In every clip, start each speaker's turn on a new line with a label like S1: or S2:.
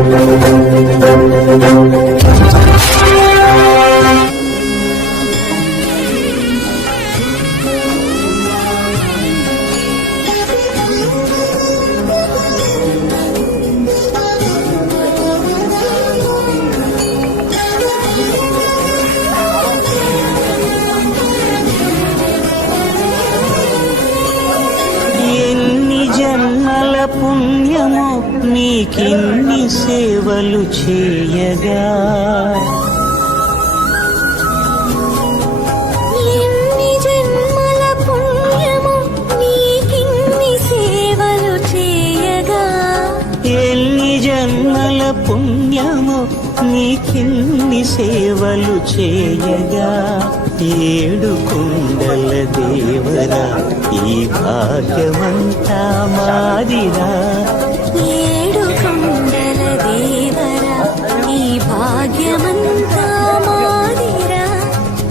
S1: ఎన్ని పుణ్యమో నీకిన్ని సేవలు చేయగా.
S2: పుణ్యమో నీకిన్ని సేవలు చేయగా.
S1: ఏడు కుండల దేవరా ఈ భాగ్యమంతా మాదిరా.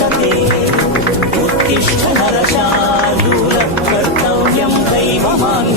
S1: प्रजापते उत्तिष्ठ नरशार्दूलकर्तव्यं दैवमान्।